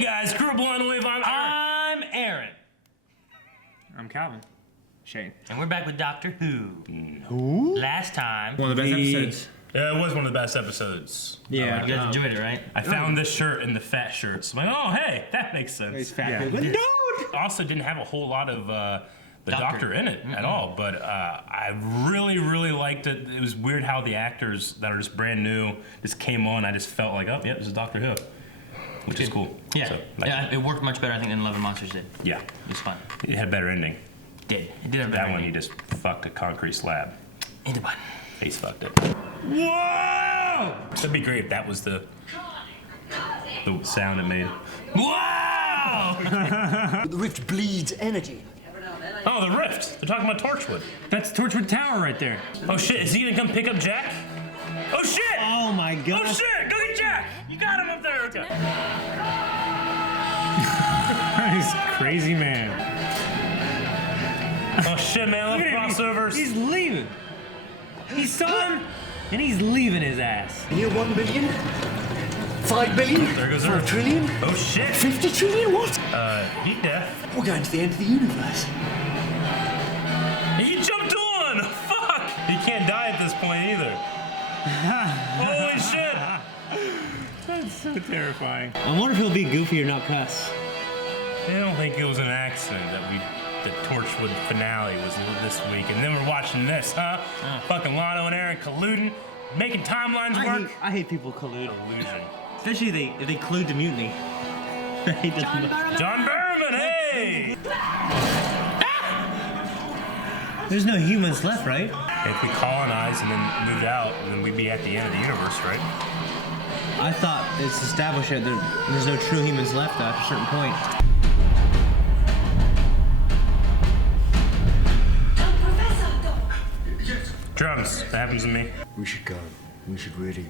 Hey guys, Crew Blind Wave, I'm Aaron. I'm Calvin. Shane. And we're back with Doctor Who. Who? Last time. One of the best episodes. Yeah, it was one of the best episodes. Yeah. You guys enjoyed it, right? I found this shirt in the fat shirts. I'm like, oh, hey, that makes sense. He's fat. Yeah. Dude! Also didn't have a whole lot of the Doctor in it at all, but I really liked it. It was weird how the actors that are just brand new just came on. I just felt like, oh, yeah, this is Doctor Who, which is cool. Yeah, So, yeah, it worked much better, I think, than Love and Monsters did. Yeah. It was fun. It had a better ending. It did have a better That one, ending. he just fucked a concrete slab. In the button. Face fucked it. Whoa! That'd be great if that was the sound it made. Wow! The rift bleeds energy. Oh, the rift. They're talking about Torchwood. That's Torchwood Tower right there. Oh shit, is he gonna come pick up Jack? Oh shit! Oh my god. Oh shit! Go get Jack! You got him up there! Okay. This crazy man. Oh shit, man, I love crossovers. He's leaving. He saw him, and he's leaving his ass. Near 1 billion? 5 billion? There goes 4 Earth. trillion? Oh shit! 50 trillion? What? Heat death. We're going to the end of the universe. He jumped on! Fuck! He can't die at this point either. Holy shit! That's so terrifying. I wonder if he'll be goofy or not cuss. I don't think it was an accident that the Torchwood finale was this week, and then we're watching this, huh? Fucking Lano and Aaron colluding, making timelines work. I hate people collude. Illusion. Especially if they collude to mutiny. I hate them. John Berman, hey! There's no humans left, right? If we colonized and then moved out, then we'd be at the end of the universe, right? I thought it's established that there's no true humans left after a certain point. Drums, that happens to me. We should go. We should really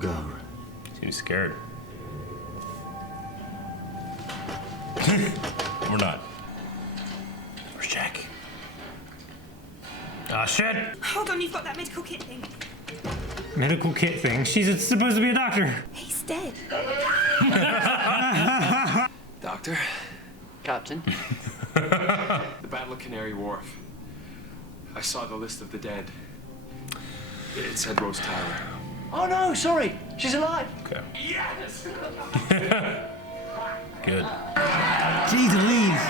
go. Seems scared. We're not. Where's Jack? Ah, shit! Hold on, you've got that medical kit thing. Medical kit thing. She's supposed to be a doctor. He's dead. Doctor? Captain? The Battle of Canary Wharf. I saw the list of the dead. It said Rose Tyler. Oh no, sorry. She's alive. Okay. Yes! Good. Jeez Louise.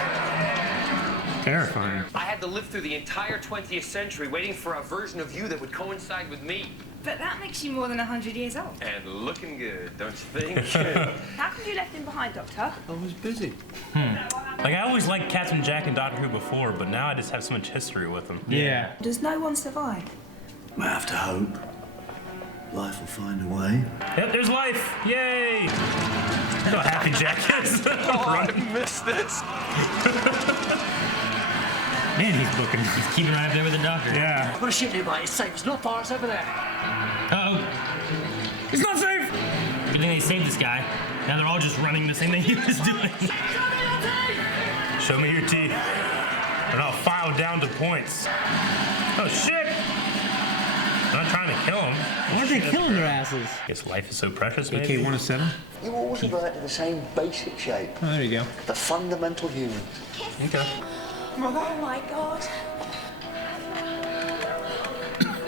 Terrifying. I had to live through the entire 20th century waiting for a version of you that would coincide with me. But that makes you more than 100 years old. And looking good, don't you think? How come you left him behind, Doctor? I was busy. Like, I always liked Captain Jack and Doctor Who before, but now I just have so much history with them. Yeah. Does no one survive? We have to hope. Life will find a way. Yep, there's life! Yay! Look how happy Jack is. I missed this. Man, he's booking. He's keeping right up there with the doctor. Yeah. I've got a ship nearby. It's safe. It's not far. It's over there. Uh-oh. It's not safe! Good thing they saved this guy. Now they're all just running the same thing he was doing. Show me your teeth, and I'll file down to points. Oh, shit! I'm not trying to kill him. Why are they killing their asses? Guess life is so precious, maybe? AK-107? You always revert to the same basic shape. Oh, there you go. The fundamental human. Okay. Oh my God.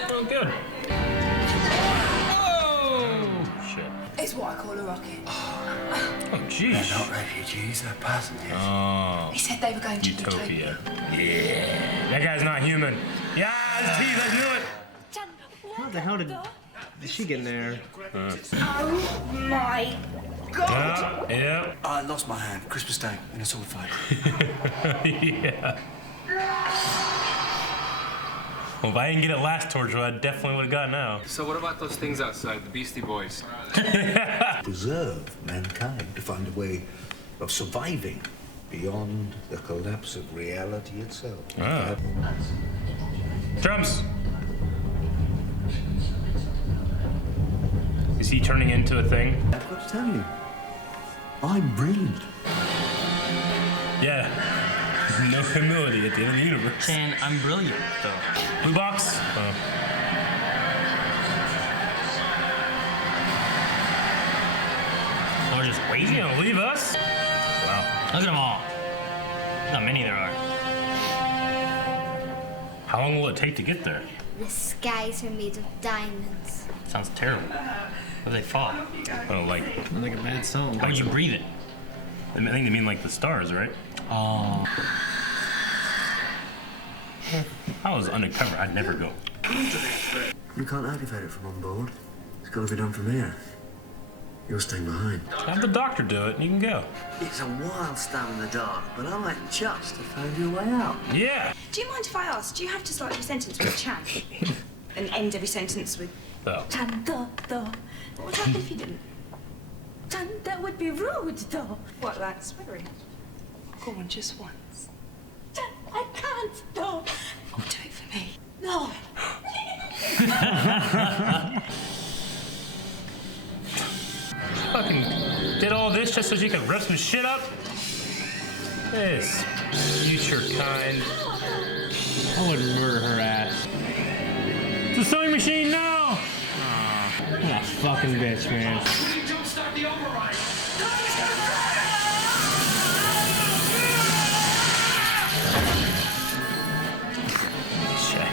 Oh, good. Oh, shit. It's what I call a rocket. Oh, jeez. They're not refugees. They're passengers. Oh, He said they were going to Utopia. Yeah. That guy's not human. Yeah, his teeth, I knew it. How the hell did she get in there? Oh my God. Yeah. I lost my hand Christmas Day in a sword fight. Yeah. Well, if I didn't get it last Torchwood, I definitely would have got it now. So what about those things outside, the Beastie Boys? Preserve mankind to find a way of surviving beyond the collapse of reality itself. Ah. Drums! Is he turning into a thing? I've got to tell you, I'm brilliant. Yeah. No humility at the end of the universe. And I'm brilliant, though. Blue box? Oh. just He's waiting. gonna leave us? Wow. Look at them all. Look how many there are. How long will it take to get there? The skies are made of diamonds. Sounds terrible. Where do they fall? Oh, like, Like a bad song. How would you breathe it? I think they mean like the stars, right? Oh. I was undercover. I'd never go. You can't activate it from on board. It's got to be done from here. You're staying behind. Have the doctor do it and you can go. It's a wild stab in the dark, but I might just have found your way out. Yeah. Do you mind if I ask, do you have to start every sentence with Chan? And end every sentence with Oh. Chan do? What would happen if you didn't? Chan, that would be rude though. What, like swearing? Go on, just once. Chan, I can't though. Oh, do it for me. No. Fucking did all this just so she could rip some shit up? This future kind. I would murder her ass. It's a sewing machine now! What a fucking bitch, man. Jumpstart the override. Shit.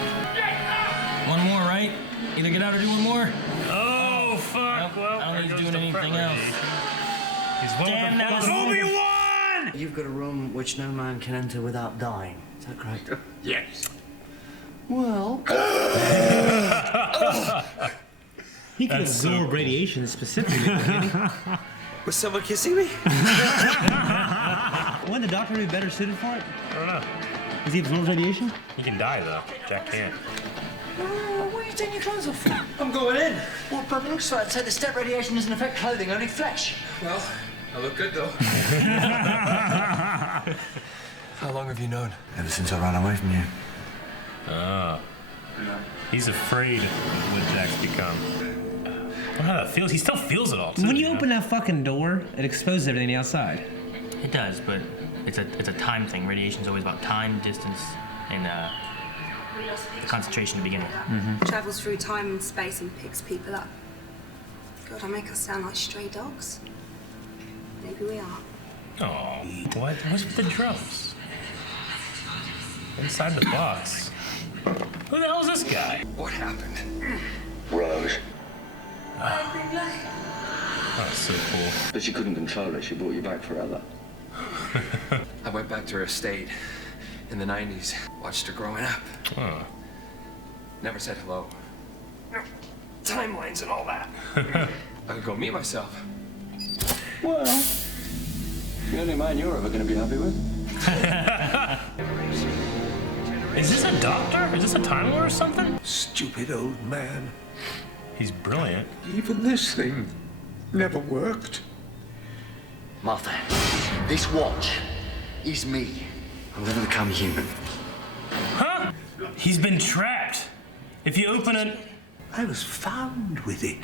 One more, right? Either get out or do one more. Oh, fuck. Well, I don't think there he's goes doing the anything front else. lady. He's one Damn, with that the was Obi-Wan! You've got a room which no man can enter without dying. Is that correct? Yes. Well, He can That's so absorb cool. radiation specifically. was someone kissing me? Wouldn't the doctor be better suited for it? I don't know. Does he absorb radiation? He can die, though. Jack can't. What are you taking your clothes off for? I'm going in. What Papa looks like? So the step radiation doesn't affect clothing, only flesh. Well, I look good though. How long have you known? Ever since I ran away from you. Ah. He's afraid of what Jack's become. I don't know how that feels. He still feels it all, too. When you know? open that fucking door, it exposes everything outside. It does, but it's a time thing. Radiation's always about time, distance, and the concentration at the beginning. Travels through time and space and picks people up. God, I make us sound like stray dogs. Maybe we are. Oh, what? What's with the drums? Inside the box. Who the hell is this guy? What happened? Rose. Oh, so cool. But she couldn't control it. She brought you back forever. I went back to her estate in the 90s. Watched her growing up. Oh. Never said hello. Timelines and all that. I could go meet myself. Well, the only man you're ever going to be happy with. Is this a doctor? Is this a Time Lord or something? Stupid old man. He's brilliant. Even this thing never worked. Martha, this watch is me. I'm gonna become human. Huh? He's been trapped. If you open it... I was found with it.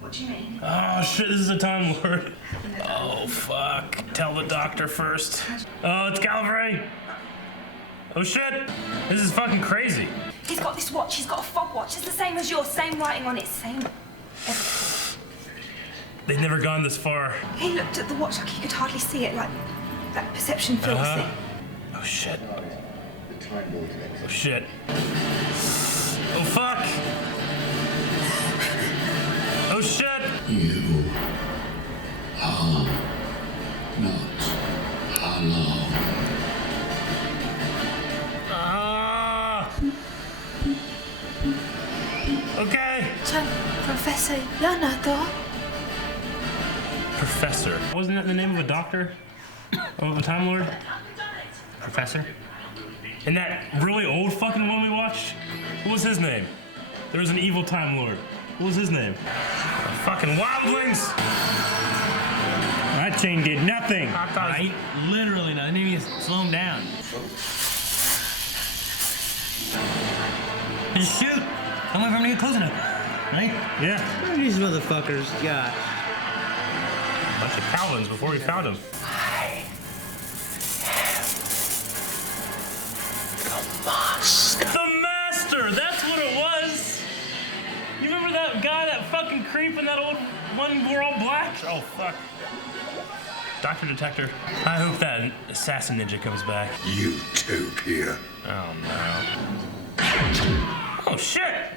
What do you mean? Oh, shit, this is a Time Lord. Oh, fuck. Tell the doctor first. Oh, it's Gallifrey. Oh, shit. This is fucking crazy. He's got this watch, he's got a fog watch. It's the same as yours, same writing on it, same everything. They've never gone this far. He looked at the watch like he could hardly see it, like that perception fills it. Oh, shit. Oh, shit. Oh, fuck. Oh, shit. You are not alone. Okay. Professor Leonardo. Professor. Wasn't that the name of a doctor? Of a Time Lord? Professor? And that really old fucking one we watched? What was his name? There was an evil Time Lord. What was his name? Fucking Wildlings! That chain did nothing. Right? Literally not. I didn't even slow him down. Just shoot. Don't wait for him to get close enough. Right? Yeah. These motherfuckers, gosh. Bunch of Calvins before we found him. The Master! That's what it was! You remember that guy, that fucking creep in that old one we're all black. Oh fuck. Dr. Detector. I hope that assassin ninja comes back. Utopia. Oh no. Oh shit!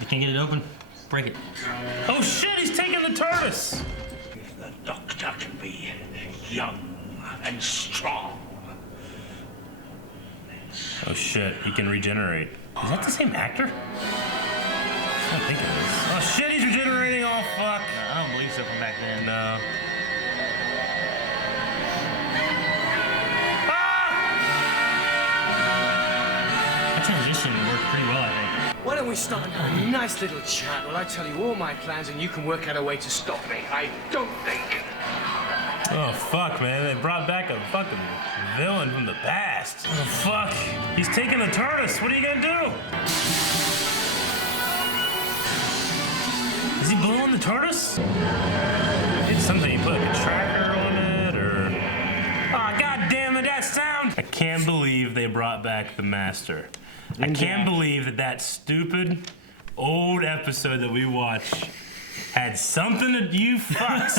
You can't get it open? Break it. Oh shit, he's taking the TARDIS! If the Doctor can be young and strong. Oh shit, he can regenerate. Is that the same actor? I don't think it is. Oh shit, he's regenerating! Oh fuck! I don't believe so from back then. No. That transition worked pretty well, I think. Why don't we start a nice little chat while I tell you all my plans and you can work out a way to stop me? I don't think. Oh fuck, man, they brought back a fucking villain from the past. Oh fuck, he's taking the TARDIS. What are you gonna do? Is he blowing the TARDIS? It's something you put like a tracker on it, or... Oh, god damn it, that sound! I can't believe they brought back the Master. I can't believe that stupid old episode that we watched had something to you fucks.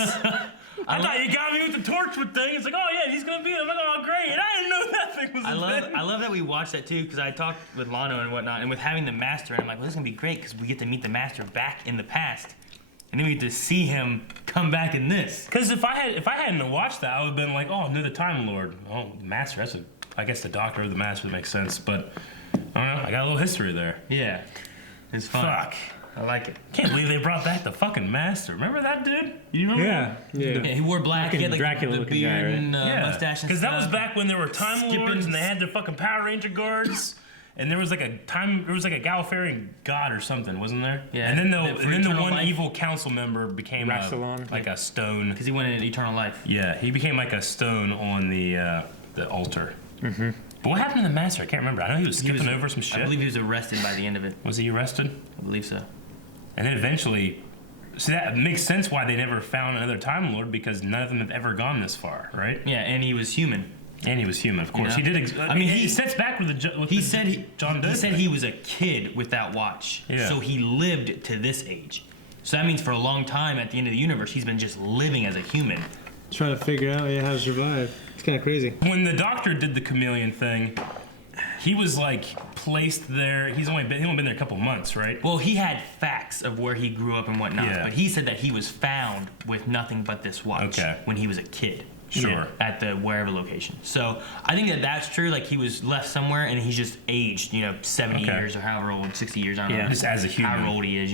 I thought you got me with the Torchwood thing. It's like, oh yeah, he's gonna be it. I'm like, oh great. And I didn't know that thing was I love that we watched that too, because I talked with Lano and whatnot, and with having the Master, and I'm like, well, this is gonna be great because we get to meet the Master back in the past, and then we get to see him come back in this. Because if I hadn't watched that, I would have been like, oh, no, the Time Lord. Oh, the Master. I guess the Doctor or the Master makes sense, but I don't know. I got a little history there. Yeah, it's fun. Fuck. I like it. Can't believe they brought back the fucking Master. Remember that dude? You remember? Yeah. Yeah, he wore black. He had like Dracula the looking beard guy, right? and mustache and Because stuff. that was back when there were Time Lords and they had the fucking Power Ranger guards. And there was like a Gallifreyan god or something, wasn't there? Yeah. And then the one life. evil council member became a stone. Because he wanted eternal life. Yeah, he became like a stone on the altar. Mm-hmm. But what happened to the Master? I can't remember. I know he was skipping over some shit. I believe he was arrested by the end of it. Was he arrested? I believe so. And then eventually, so that makes sense why they never found another Time Lord, because none of them have ever gone this far, right? Yeah, and he was human. And he was human, of course. You know? He did. I mean, he sets back with the John Doe. He said he was a kid with that watch. Yeah. So he lived to this age. So that means for a long time at the end of the universe, he's been just living as a human. Trying to figure out how to survive. It's kind of crazy. When the Doctor did the chameleon thing, he was like placed there. He's only been there a couple months, right? Well, he had facts of where he grew up and whatnot, Yeah. but he said that he was found with nothing but this watch when he was a kid. Sure. At the wherever location. So I think that that's true. Like he was left somewhere and he's just aged, 70 years or however old, 60 years. I don't know. Just as a human. However old he is,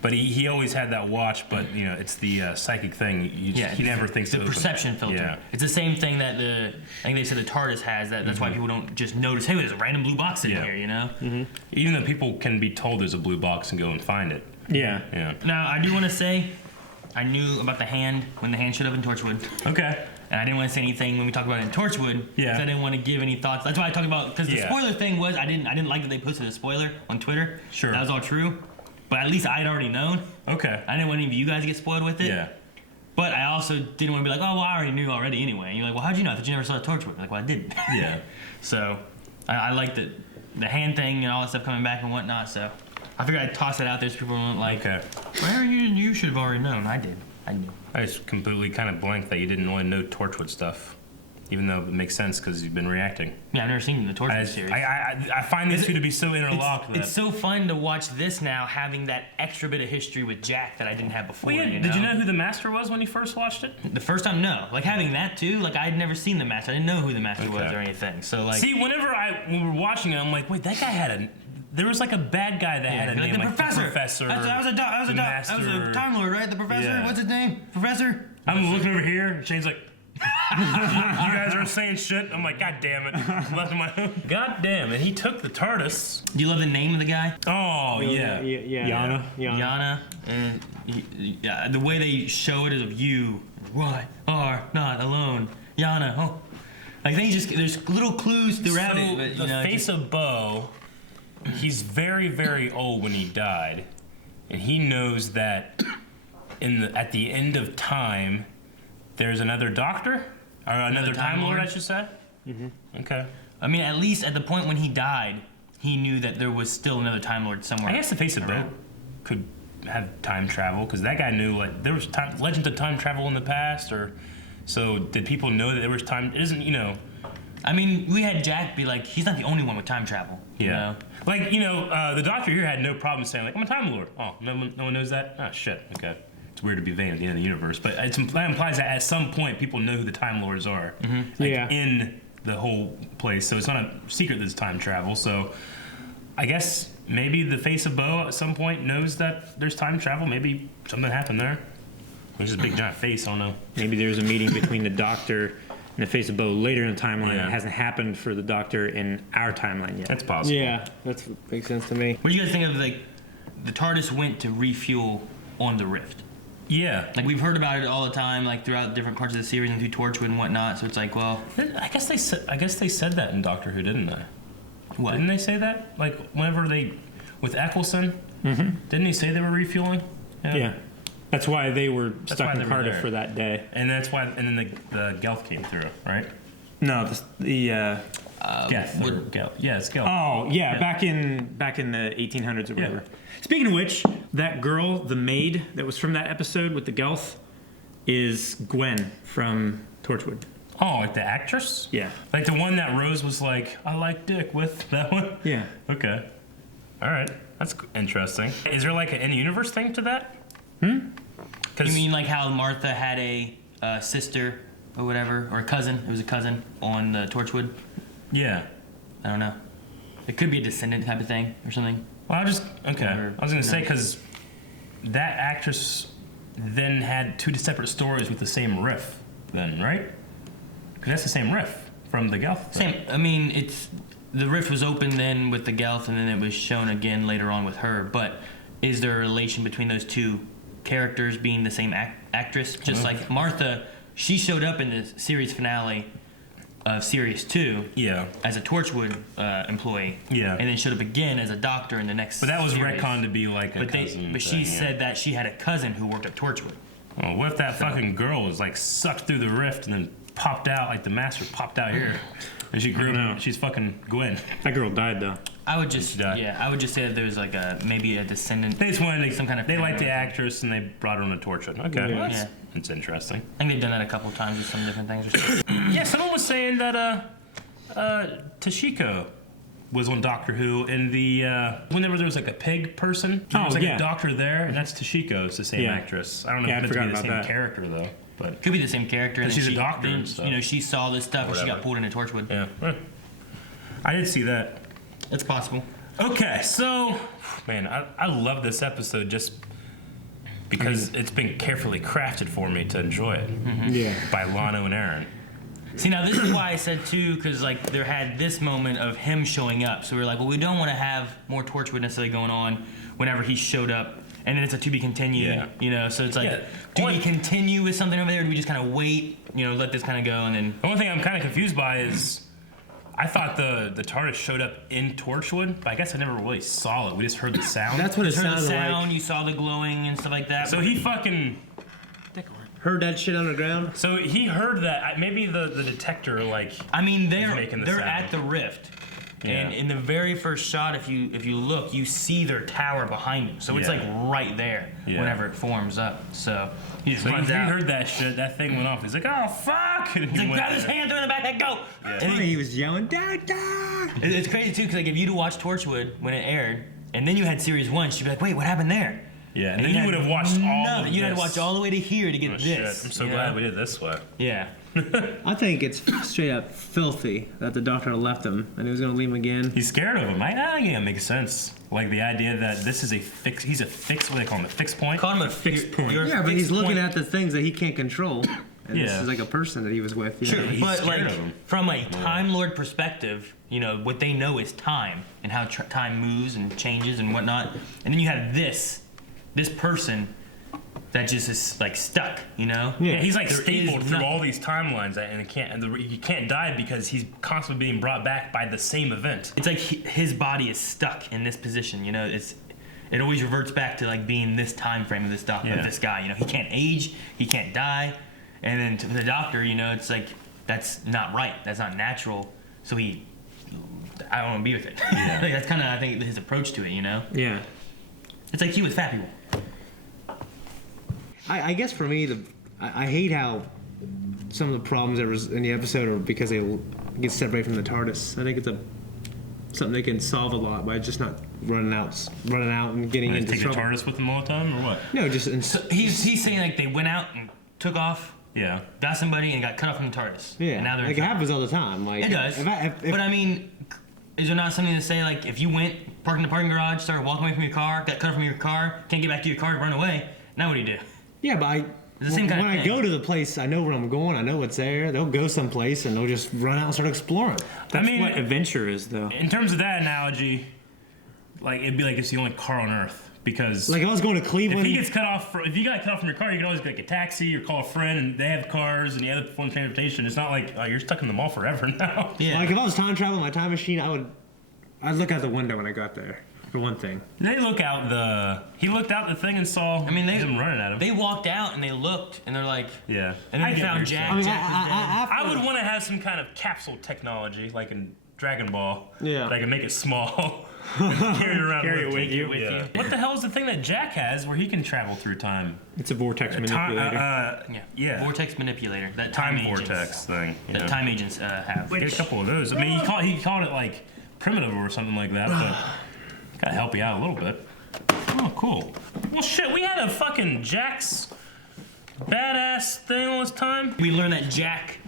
But he always had that watch, but it's the psychic thing. He never thinks the to open perception it. filter. Yeah. It's the same thing that I think they said the TARDIS has. That's why people don't just notice. Hey, there's a random blue box in here. Even though people can be told there's a blue box and go and find it. Yeah. Now I do want to say, I knew about the hand when the hand showed up in Torchwood. Okay. And I didn't want to say anything when we talked about it in Torchwood. Yeah. Because I didn't want to give any thoughts. That's why I talked about, because the Yeah. spoiler thing was I didn't like that they posted a spoiler on Twitter. Sure. That was all true. But at least I'd already known. Okay. I didn't want any of you guys to get spoiled with it. Yeah. But I also didn't want to be like, oh, well, I already knew already anyway. And you're like, well, how'd you know? I thought you never saw Torchwood. I'm like, well, I didn't. Yeah. So I liked the hand thing and all that stuff coming back and whatnot. So I figured I'd toss it out there so people weren't like, well, you should have already known. I did. I knew. I just completely kind of blanked that you didn't want to know Torchwood stuff, even though it makes sense because you've been reacting. Yeah, I've never seen the Torchwood series. I find these two to be so interlocked. It's so fun to watch this now, having that extra bit of history with Jack that I didn't have before. Well, did you know who the Master was when you first watched it? The first time, no. Like having that too, like I had never seen the Master. I didn't know who the Master was or anything. So like, see, when we were watching it, I'm like, wait, that guy had there was like a bad guy that had a name, like the Professor. That was a Time Lord, right? The Professor. Yeah. What's his name? Professor. I'm looking over here, and Shane's like, you guys are saying shit. I'm like, God damn it. Left on my own. God damn it. He took the TARDIS. Do you love the name of the guy? Oh, yeah. Yana. And the way they show it is of you are not alone. Yana. Oh. Like there's little clues throughout it. But, the face of Bo, he's very, very old when he died. And he knows that at the end of time, there's another Doctor? Or another Time Lord, I should say? Mm-hmm. Okay. I mean, at least at the point when he died, he knew that there was still another Time Lord somewhere. I guess the Face of Boat could have time travel because that guy knew like there was legends of time travel in the past, or so did people know that there was time? It isn't, you know. I mean, we had Jack be like, he's not the only one with time travel. Yeah. You know? Like, you know, the Doctor here had no problem saying like, I'm a Time Lord. Oh, no one knows that? Oh, shit. Okay. It's weird to be vain at the end of the universe, but that implies that at some point people know who the Time Lords are. Mm-hmm. Like, in the whole place. So it's not a secret that it's time travel. So I guess maybe the Face of Bo at some point knows that there's time travel. Maybe something happened there. There's a big giant face. I don't know. Maybe there's a meeting between the Doctor and the Face of Bo later in the timeline that hasn't happened for the Doctor in our timeline yet. That's possible. Yeah, that makes sense to me. What do you guys think of like the TARDIS went to refuel on the Rift? Yeah. Like we've heard about it all the time, like throughout different parts of the series and through Torchwood and whatnot. So it's like, well, I guess they said that in Doctor Who, didn't they? What? Didn't they say that? Like whenever they with Eccleston, didn't he say they were refueling? Yeah. That's why they were That's stuck why in they were Cardiff there. for that day. And that's why. And then the Gelth came through, right? No, the Geth. Or Gelth. Yeah, it's Gelth. Oh yeah, back in the 1800s or whatever. Speaking of which, that girl, the maid that was from that episode with the Gelth, is Gwen from Torchwood. Oh, like the actress? Yeah. Like the one that Rose was like, I like dick with that one? Yeah. Okay. All right. That's interesting. Is there like an in-universe thing to that? You mean like how Martha had a sister or whatever, or a cousin? It was a cousin on the Torchwood. Yeah. I don't know. It could be a descendant type of thing or something. Well, I was gonna say No. because that actress then had two separate stories with the same riff, then, right? Because that's the same riff from the Gelth thing. Same. I mean, it's the rift was open then with the Gelth, and then it was shown again later on with her. But is there a relation between those two characters being the same actress? Just like Martha, she showed up in the series finale of Series 2 as a Torchwood employee. Yeah. And then showed up again as a doctor in the next But that was series. retconned to be like a cousin. But she thing, said that she had a cousin who worked at Torchwood. Oh, what if that fucking girl was like sucked through the rift and then popped out, like the master popped out here? And she grew up, she's fucking Gwen. That girl died though. I would just I would just say that there's like maybe a descendant. They just wanted some kind of. They liked the actress and they brought her on a Torchwood. Okay, Yeah. well, that's interesting. I think they've done that a couple of times with some different things. Or something. Yeah, someone was saying that Tashiko was on Doctor Who in the whenever there was like a pig person. There was like a doctor there, and that's Tashiko. It's the same actress. I don't know if it's meant to be the same character though, but could be the same character. And she's then a doctor. then, And stuff. you know, she saw this stuff and she got Whatever. pulled into Torchwood. Yeah, I did see that. It's possible. Okay, so man, I love this episode just because it's been carefully crafted for me to enjoy it. Yeah. By Lano and Aaron. See, now this is why I said too, because like there had this moment of him showing up. So we were like, well, we don't want to have more Torchwood necessarily going on whenever he showed up. And then it's a to be continued, you know. So it's like, do we continue with something over there, or do we just kind of wait, you know, let this kind of go, and then? The only thing I'm kind of confused by is, I thought the TARDIS showed up in Torchwood, but I guess I never really saw it. We just heard the sound. That's what it heard the sounded sound, like. you saw the glowing and stuff like that. So he fucking Heard that shit on the ground? So he heard that. Maybe the detector, like. I mean, is making the they're sound. at the rift. Yeah. And in the very first shot, if you look, you see their tower behind them. So it's like right there whenever it forms up. So he just runs he out. heard that shit. That thing went off. He's like, oh fuck! And He's like, went grab his there. hand, throw it in the back, and go. Yeah. And He was yelling, Doctor! it's crazy too, because like if you'd watched Torchwood when it aired, and then you had Series 1, she'd be like, wait, what happened there? Yeah, and then you would have watched all of You had to this. watch all the way to here to get Oh, this. shit. I'm so you glad know? we did it this way. Yeah. I think it's straight up filthy that the doctor left him and he was going to leave him again. He's scared of him. Yeah, it makes sense. Like the idea that this is he's a fixed, what do they call him, a fixed point? Call him a fixed point. Yeah, but he's looking at the things that he can't control. And this Yeah. is like a person that he was with. You Sure, know? but like from a Time Lord perspective, you know what they know is time and how time moves and changes and whatnot. And then you have this person that just is like stuck, you know? Yeah, he's like There stapled is through nothing. all these timelines, and he can't die because he's constantly being brought back by the same event. It's like his body is stuck in this position, you know. It always reverts back to like being this time frame of this of this guy. You know, he can't age, he can't die, and then to the doctor, you know, it's like that's not right, that's not natural. So he I don't want to be with it. Yeah. Like, that's kind of, I think, his approach to it, you know? Yeah. It's like you with fat people. I guess for me, I hate how some of the problems that was in the episode are because they get separated from the TARDIS. I think it's something they can solve a lot by just not running out and getting into take trouble. the TARDIS with them all the time, or what? No, just So he's saying like they went out and took off, Yeah. got somebody, and got cut off from the TARDIS. yeah. And now they're in Like it trouble. happens all the time. Like It does. But I mean, is there not something to say like if you went, parked in the parking garage, started walking away from your car, got cut off from your car, can't get back to your car, run away, now what do you do? yeah, but It's the same kind of when I thing. go to the place, I know where I'm going. I know what's there. They'll go someplace and they'll just run out and start exploring. That's I mean, what adventure is, though. In terms of that analogy, like it'd be like it's the only car on Earth because Like if I was going to Cleveland. if you got cut off from your car, you can always get like a taxi or call a friend, and they have cars and the other form of transportation. It's not like you're stuck in the mall forever now. Yeah. Like if I was time traveling my time machine, I'd look out the window when I got there. For one thing. He looked out the thing and saw. I mean, them running at him. They walked out and they looked and they're like, Yeah. and then I they get found what you're Jack. I mean, Jack was dead. I would want to have some kind of capsule technology, like in Dragon Ball. Yeah. That I can make it small, carry it around, Carry it with you. with Yeah. you. What the hell is the thing that Jack has where he can travel through time? It's a vortex manipulator. Yeah. Vortex manipulator. That Time agents- vortex thing. you That know. time agents have. Get a couple of those. I mean, he called it like primitive or something like that, but gotta help you out a little bit. Oh, cool. Well, shit, we had a fucking Jack's badass thing all this time. We learned that Jack,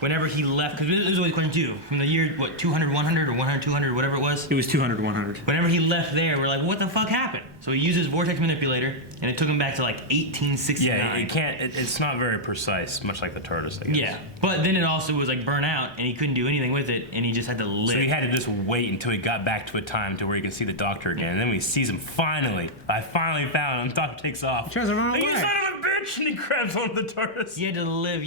whenever he left, because it was always a question too, from the year, 200, 100, or 100, 200, whatever it was. It was 200, 100. Whenever he left there, we're like, what the fuck happened? So he used his vortex manipulator, and it took him back to like 1869. Yeah, it can't. It's not very precise, much like the TARDIS, I guess. Yeah, but then it also was like burnt out, and he couldn't do anything with it, and he just had to live. So he had to just wait until he got back to a time to where he could see the Doctor again. And then when he sees him, finally, I finally found him. Doctor takes off. Tries to run Like, away. you son of a bitch! And he grabs onto the TARDIS. He had to live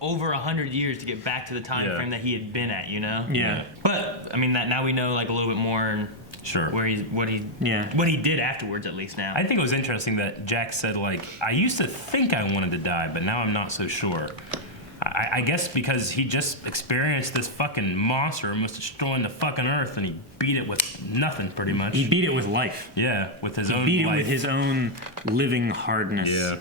over 100 years to get back to the time Yeah. frame that he had been at, you know? Yeah. But I mean, that now we know like a little bit more. Sure. What he did afterwards, at least now. I think it was interesting that Jack said, like, I used to think I wanted to die, but now I'm not so sure. I guess because he just experienced this fucking monster almost destroying the fucking Earth, and he beat it with nothing, pretty much. He beat it with life. Yeah, with his He own beat it life. with his own living hardness. Yeah.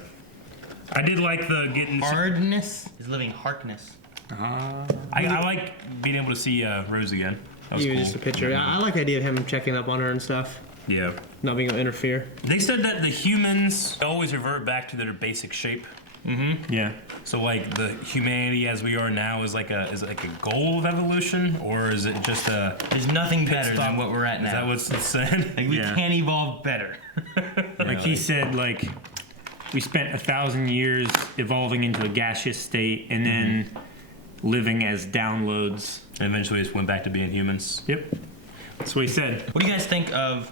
I did like the getting... Hardness is living hardness. I like being able to see Rose again. That was Even cool. just a picture. I like the idea of him checking up on her and stuff. Yeah. Not being able to interfere. They said that the humans always revert back to their basic shape. Mm-hmm. Yeah. So like the humanity as we are now is like a goal of evolution, or is it just a There's nothing pit better stop? than what we're at now. Is that what it's saying? Like we Yeah. can't evolve better. Like he said, like we spent 1,000 years evolving into a gaseous state and then living as downloads. And eventually just went back to being humans. Yep. That's what he said. What do you guys think of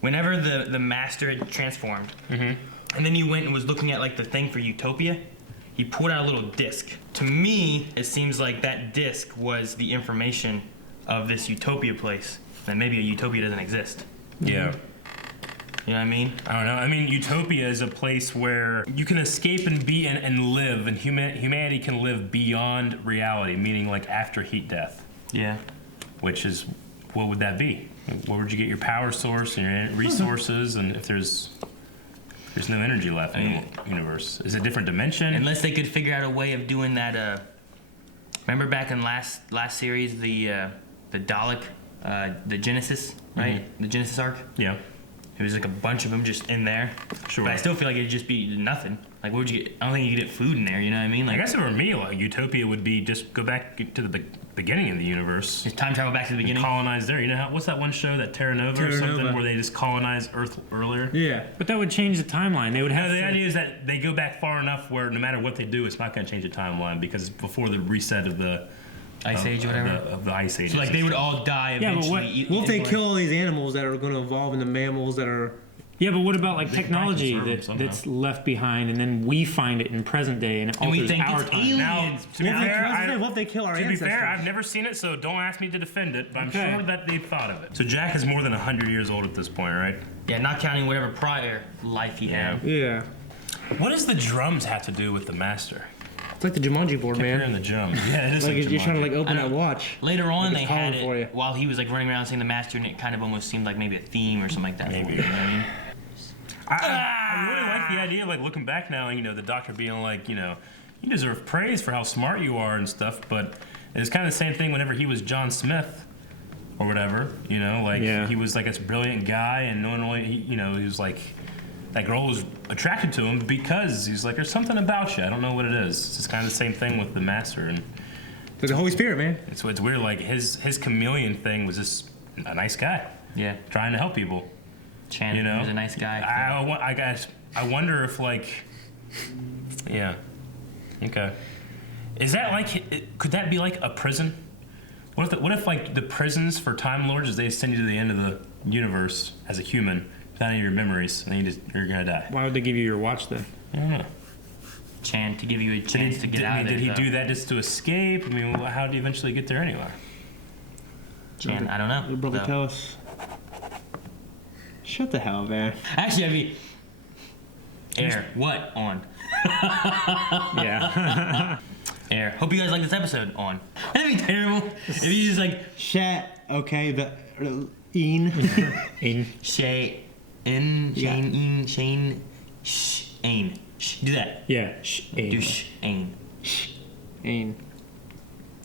whenever the master had transformed, and then he went and was looking at like the thing for Utopia? He pulled out a little disc. To me, it seems like that disc was the information of this Utopia place. That maybe a Utopia doesn't exist. Yeah. You know what I mean? I don't know. I mean, Utopia is a place where you can escape and be and live, and humanity can live beyond reality, meaning like after heat death. Yeah. Which is, what would that be? Where would you get your power source and your resources, and if there's no energy left in the universe? Is it a different dimension? Unless they could figure out a way of doing that. Remember back in last series, the Dalek, the Genesis, right? The Genesis arc. Yeah. It was like a bunch of them just in there. Sure. But I still feel like it'd just be nothing. Like, what would you get? I don't think you could get food in there. You know what I mean? Like, I guess if it were me, like, Utopia would be just go back to the beginning of the universe. Just time travel back to the beginning. Colonize there. You know what's that one show, that Terra Nova or Terra something, Nova. where they just colonized Earth earlier? Yeah. But that would change the timeline. They would have No, the to... idea is that they go back far enough where no matter what they do, it's not going to change the timeline because it's before the reset of the Ice Age or whatever. Of the Ice Age. So like they would all die Yeah, but eventually. What if they kill all these animals that are going to evolve into mammals that are... Yeah, but what about like They can technology conserve them somehow. that's left behind, and then we find it in present day, and it And we alters think our it's time? aliens. Now, to be fair, What if they kill our to be ancestors? fair, I've never seen it, so don't ask me to defend it, but Okay. I'm sure that they've thought of it. So Jack is more than 100 years old at this point, right? Yeah, not counting whatever prior life he had. Yeah. What does the drums have to do with the Master? It's like the Jumanji board, man. You're in the gym. Yeah, it is Like like you're trying to like I open know. that watch. Later on, Like they it's had calling for you. it while he was like running around saying the master, and it kind of almost seemed like maybe a theme or something like that. Maybe. You know what I mean? I really like the idea, like looking back now, you know, the Doctor being like, you know, you deserve praise for how smart you are and stuff, but it's kind of the same thing whenever he was John Smith or whatever, you know, like he was like this brilliant guy, and no one really, you know, he was like, that girl was attracted to him because he's like, there's something about you, I don't know what it is. It's just kind of the same thing with the Master, and Like the Holy Spirit, man. it's weird, like his chameleon thing was just a nice guy. Yeah. Trying to help people. Chan You know? was a nice guy. I guess I wonder if like, yeah, okay, is that like could that be like a prison? What if like the prisons for Time Lords is they send you to the end of the universe as a human without any of your memories, and you're gonna die. Why would they give you your watch then? I don't know. Chan to give you a chance to get out of there. Did he though. do that just to escape? I mean, how did he eventually get there anyway? Chan, I don't know. Your brother though. tell us. Shut the hell, man. Actually, I mean, air. What on? Yeah. Air. Hope you guys like this episode. On. That'd be terrible if you just like Shat. Okay, the Een. Aiden. Shay, in Shane, in Shane, sh, ain. Shh. Do that. Yeah. Do Aiden. sh, ain. Een.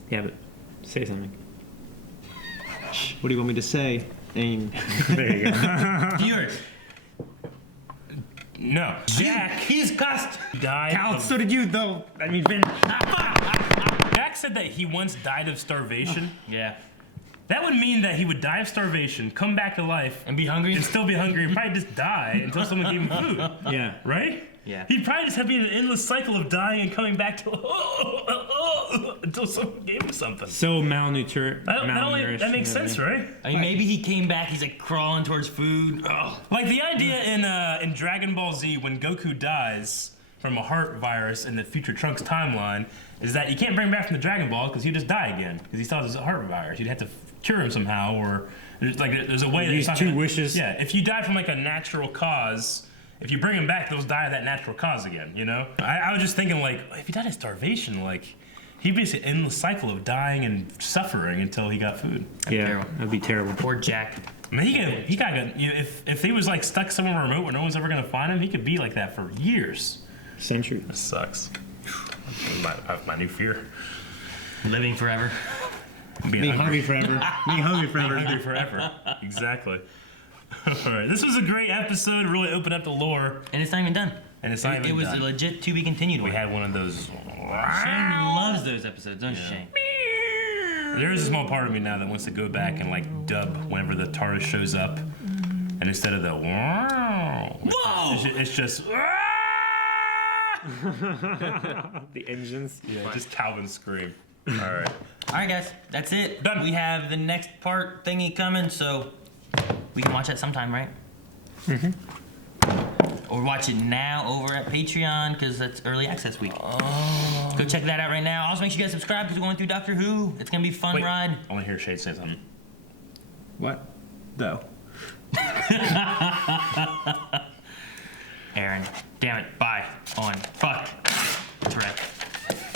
Yeah, but say something. What do you want me to say? Een. There you go. Viewers. No, Jack. He's cussed. Died. Cal, of- so did you though. I mean, Vin. Jack said that he once died of starvation. Yeah. That would mean that he would die of starvation, come back to life, And be hungry. and still be hungry, and probably just die until someone gave him food. Yeah. Right? Yeah. He'd probably just have to be in an endless cycle of dying and coming back to until someone gave him something. So malnourished. That makes sense, right? I mean, maybe he came back. He's like crawling towards food. Ugh. Like the idea in Dragon Ball Z when Goku dies from a heart virus in the future Trunks timeline is that you can't bring him back from the Dragon Ball because he'll just die again because he still has a heart virus. You'd have to cure him somehow, or there's a way. Use that it's not two gonna- wishes. Yeah, if you die from like a natural cause, if you bring him back, they'll die of that natural cause again. You know, I was just thinking like, if he died of starvation, like he'd be in an endless cycle of dying and suffering until he got food. Yeah, Terrible. that'd be terrible. Poor Jack. I mean, he got if he was like stuck somewhere remote where no one's ever gonna find him, he could be like that for years. Centuries. That sucks. My new fear. Living forever. Being hungry forever. Being hungry forever. Hungry forever. Exactly. All right. This was a great episode. Really opened up the lore. And it's not even done. And it's not even It was done. a legit to be continued. We one. had one of those. Shane loves those episodes, don't you, Shane? There is a small part of me now that wants to go back and like dub whenever the TARDIS shows up, and instead of the wow, it's just The engines. yeah, just Calvin's scream. All right. All right, guys, that's it. Done. We have the next part thingy coming, so we can watch that sometime, right? Or watch it now over at Patreon because that's early access week. Go check that out right now. Also, make sure you guys subscribe because we're going through Doctor Who. It's gonna be a fun Wait, ride. I want to hear Shade say something. What? Though. Aaron, damn it, bye. On. Fuck.